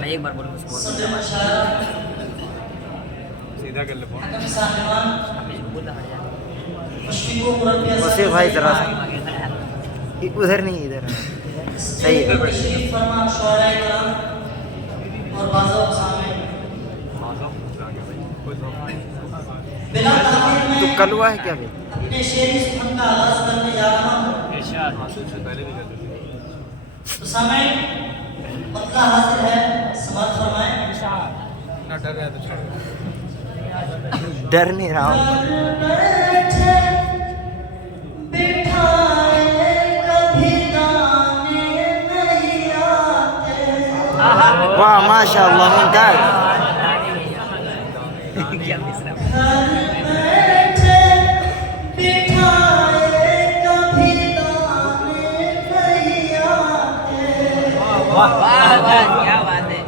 मैं एक बार बोलूँगा उसको सीधा कर ले फोन। वसीम भाई जरा उधर नहीं इधर सही है। तो कल हुआ है क्या भाई? अपने शेर इस फन का आगाज करने जा रहा हूँ। तो समय मतलब हाजिर है, समाप्त फरमाएं। ना डर रहा है तो छोड़। डर नहीं रहा हूँ। वाह माशाअल्लाह मुमताज। क्या मिसरा वाह वाह वाह क्या बात है।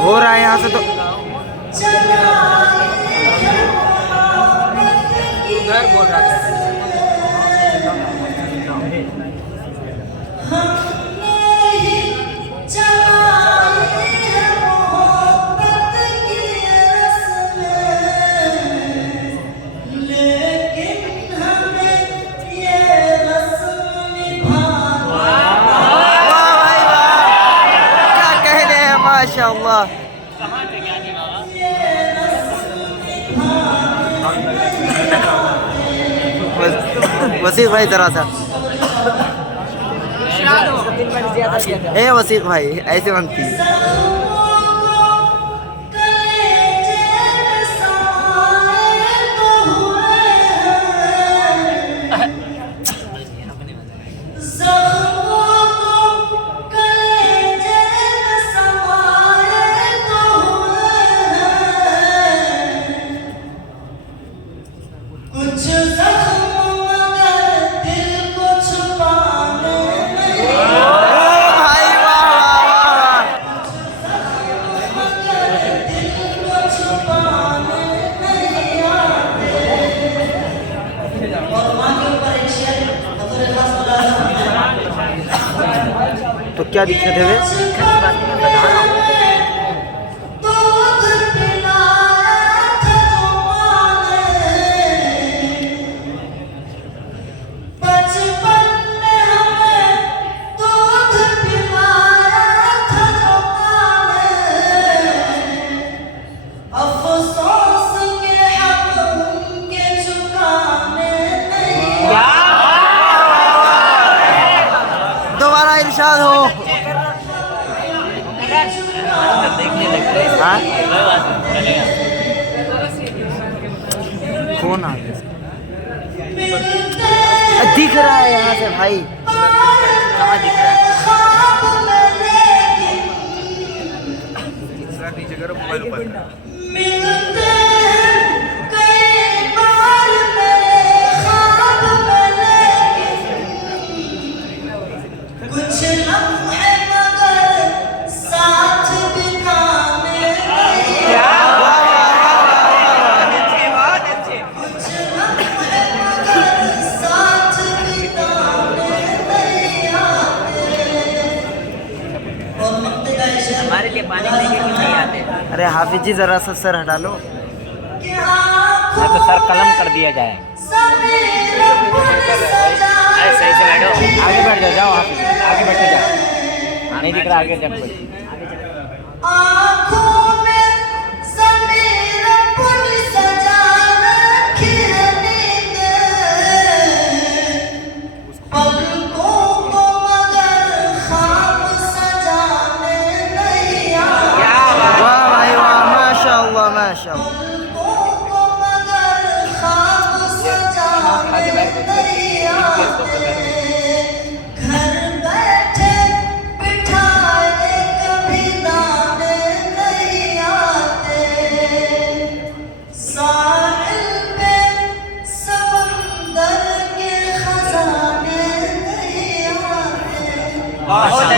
हो रहा है यहाँ से तो उधर बोल रहा था। माशाअल्लाह। वसीक भाई जरा सा ए वसीक भाई ऐसे बनती है। तो क्या दिक्कत है वे? दोबारा इरशाद हो। हाँ? कौन आ गया? दिख रहा है यहाँ से भाई। कहाँ दिख रहा है? नीचे करो मोबाइल ऊपर। हमारे लिए पानी लेके क्यों नहीं आते? अरे हाफिज जी जरा सा सर हटा लो। मैं तो सर कलम कर दिया जाए। सही से बैठो, आगे बैठ जाओ। जाओ हाफिज, आगे बैठो जाओ। नहीं दिख रहा आगे जब बहुत